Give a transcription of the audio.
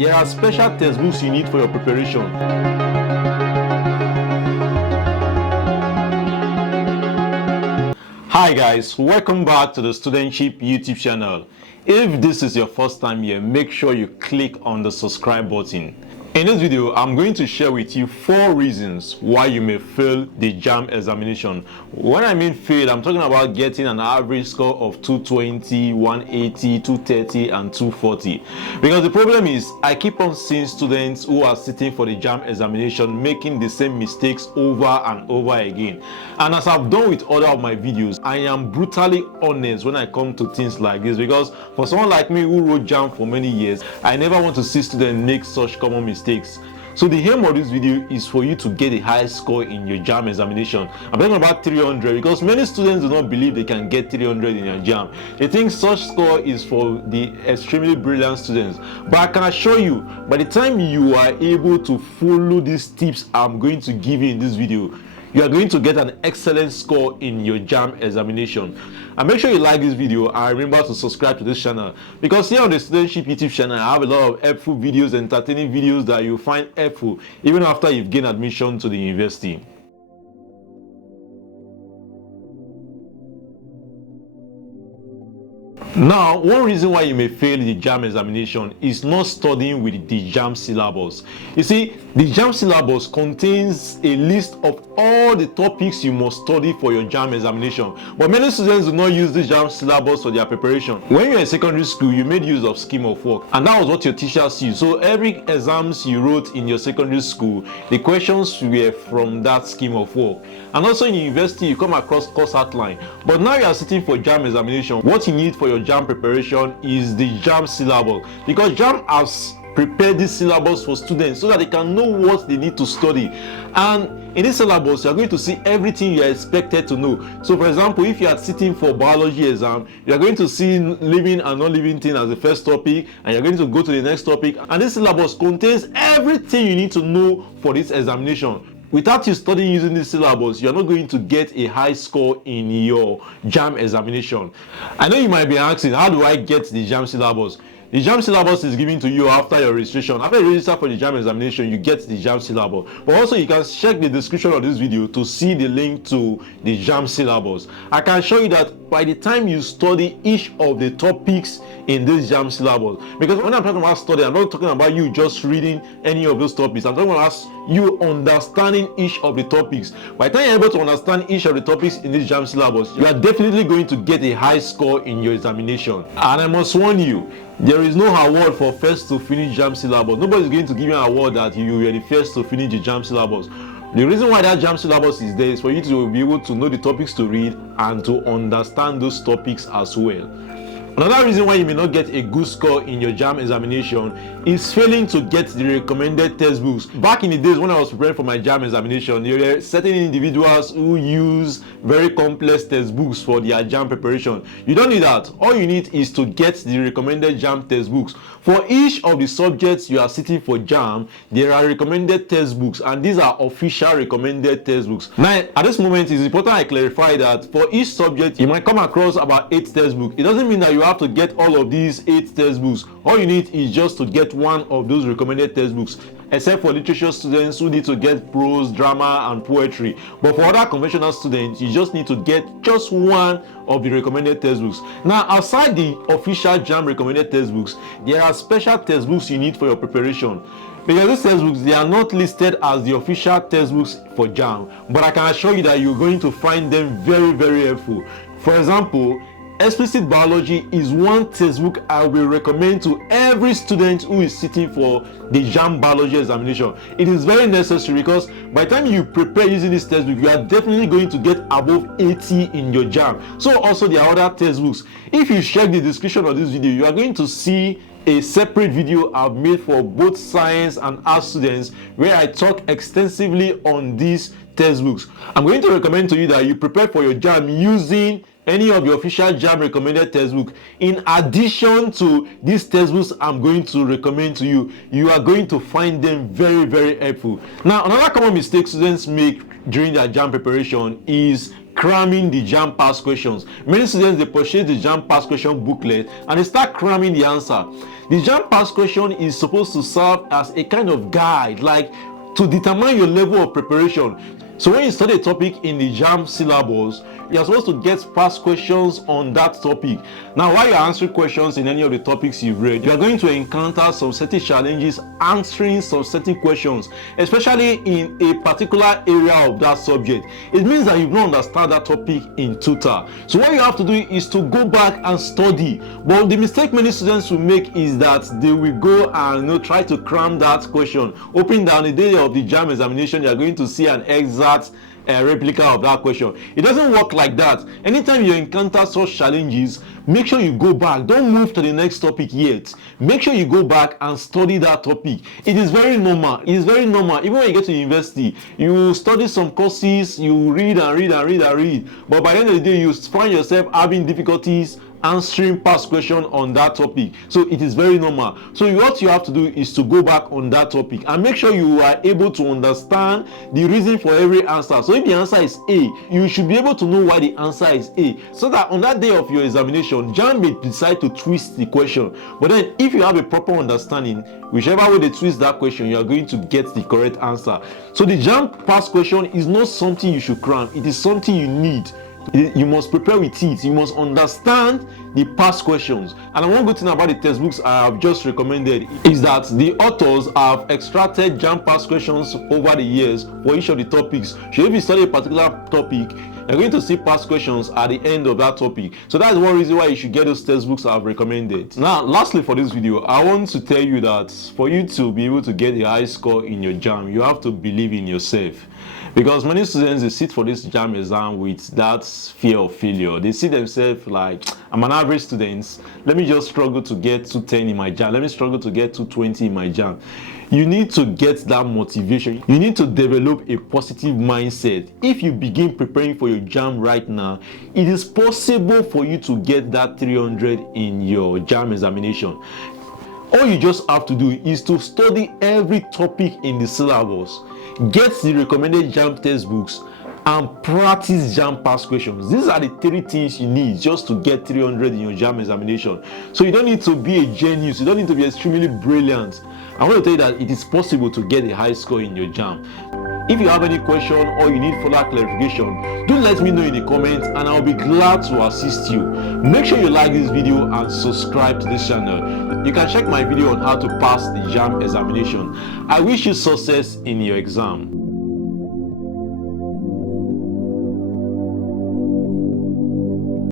there are special textbooks you need for your preparation. Hi guys, welcome back to the Studentship YouTube channel. If this is your first time here, make sure you click on the subscribe button. In this video, I'm going to share with you 4 reasons why you may fail the JAMB examination. When I mean fail, I'm talking about getting an average score of 220, 180, 230 and 240. Because the problem is, I keep on seeing students who are sitting for the JAMB examination making the same mistakes over and over again. And as I've done with other of my videos, I am brutally honest when I come to things like this, because for someone like me who wrote JAMB for many years, I never want to see students make such common mistakes. So the aim of this video is for you to get a high score in your JAMB examination. I'm talking about 300 because many students do not believe they can get 300 in your JAMB. They think such score is for the extremely brilliant students. But I can assure you, by the time you are able to follow these tips I'm going to give you in this video, you are going to get an excellent score in your JAMB examination. And make sure you like this video and remember to subscribe to this channel, because here on the Studentship YouTube channel I have a lot of helpful videos, entertaining videos that you'll find helpful even after you've gained admission to the university. Now, one reason why you may fail the JAMB examination is not studying with the JAMB syllabus. You see, the JAMB syllabus contains a list of all the topics you must study for your JAMB examination. But many students do not use the JAMB syllabus for their preparation. When you're in secondary school, you made use of scheme of work, and that was what your teachers used. So every exams you wrote in your secondary school, the questions were from that scheme of work. And also in university, you come across course outline. But now you are sitting for JAMB examination, what you need for your JAMB preparation is the JAMB syllabus, because JAMB has prepared this syllabus for students so that they can know what they need to study. And in this syllabus, you are going to see everything you are expected to know. So for example, if you are sitting for biology exam, you are going to see living and non-living thing as the first topic, and you're going to go to the next topic. And this syllabus contains everything you need to know for this examination. Without you studying using this syllabus, you're not going to get a high score in your JAMB examination. I know you might be asking, how do I get the JAMB syllabus? The JAMB syllabus is given to you after your registration. After you register for the JAMB examination, you get the JAMB syllabus. But also you can check the description of this video to see the link to the JAMB syllabus. I can show you that by the time you study each of the topics in this JAMB syllabus, because when I'm talking about study, I'm not talking about you just reading any of those topics. I'm talking about you understanding each of the topics. By the time you're able to understand each of the topics in this JAMB syllabus, you are definitely going to get a high score in your examination. And I must warn you, there is no award for first to finish JAMB syllabus. Nobody is going to give you an award that you were the first to finish the JAMB syllabus. The reason why that JAMB syllabus is there is for you to be able to know the topics to read and to understand those topics as well. Another reason why you may not get a good score in your JAMB examination is failing to get the recommended textbooks. Back in the days when I was preparing for my JAMB examination, there were certain individuals who use very complex textbooks for their JAMB preparation. You don't need that. All you need is to get the recommended JAMB textbooks. For each of the subjects you are sitting for JAMB, there are recommended textbooks, and these are official recommended textbooks. Now, at this moment, it's important I clarify that for each subject, you might come across about 8 textbooks. It doesn't mean that you have to get all of these 8 textbooks. All you need is just to get one of those recommended textbooks, except for literature students who need to get prose, drama and poetry. But for other conventional students, you just need to get just one of the recommended textbooks. Now, outside the official JAMB recommended textbooks, there are special textbooks you need for your preparation. Because these textbooks, they are not listed as the official textbooks for JAMB, but I can assure you that you're going to find them very, very helpful. For example, explicit biology is one textbook I will recommend to every student who is sitting for the JAMB biology examination. It is very necessary because by the time you prepare using this textbook, you are definitely going to get above 80 in your JAMB. So also there are other textbooks. If you check the description of this video, you are going to see a separate video I've made for both science and art students where I talk extensively on these textbooks. I'm going to recommend to you that you prepare for your JAMB using any of your official JAMB recommended textbook. In addition to these textbooks I'm going to recommend to you, you are going to find them very, very helpful. Now, another common mistake students make during their JAMB preparation is cramming the JAMB past questions. Many students, they purchase the JAMB past question booklet and they start cramming the answer. The JAMB past question is supposed to serve as a kind of guide, like to determine your level of preparation. So when you study a topic in the JAMB syllabus, you're supposed to get past questions on that topic. Now, while you're answering questions in any of the topics you've read, you're going to encounter some certain challenges answering some certain questions, especially in a particular area of that subject. It means that you've not understand that topic in total. So what you have to do is to go back and study. But the mistake many students will make is that they will go and try to cram that question. Hoping that on the day of the JAMB examination, you're going to see an exact replica of that question. It doesn't work like that. Anytime you encounter such challenges, make sure you go back. Don't move to the next topic yet. Make sure you go back and study that topic. It is very normal. It is very normal. Even when you get to university, you study some courses, you read and read and read and read, but by the end of the day, you find yourself having difficulties answering past question on that topic. So it is very normal. So what you have to do is to go back on that topic and make sure you are able to understand the reason for every answer. So if the answer is A, you should be able to know why the answer is A, so that on that day of your examination, JAMB may decide to twist the question, but then if you have a proper understanding, whichever way they twist that question, you are going to get the correct answer. So the JAMB past question is not something you should cram. It is something you need. You must prepare with it. You must understand the past questions. And one good thing about the textbooks I have just recommended is that the authors have extracted JAMB past questions over the years for each of the topics. So if you study a particular topic, you're going to see past questions at the end of that topic. So that's one reason why you should get those textbooks I've recommended. Now, lastly for this video, I want to tell you that for you to be able to get a high score in your JAMB, you have to believe in yourself. Because many students, they sit for this JAMB exam with that fear of failure. They see themselves like, I'm an average student, let me just struggle to get 210 in my JAMB, let me struggle to get 220 in my JAMB. You need to get that motivation. You need to develop a positive mindset. If you begin preparing for your JAMB right now, it is possible for you to get that 300 in your JAMB examination. All you just have to do is to study every topic in the syllabus, get the recommended JAMB textbooks, and practice JAMB past questions. These are the 3 things you need just to get 300 in your JAMB examination. So you don't need to be a genius, you don't need to be extremely brilliant. I want to tell you that it is possible to get a high score in your JAMB. If you have any question or you need further clarification, do let me know in the comments and I'll be glad to assist you. Make sure you like this video and subscribe to this channel. You can check my video on how to pass the JAMB examination. I wish you success in your exam.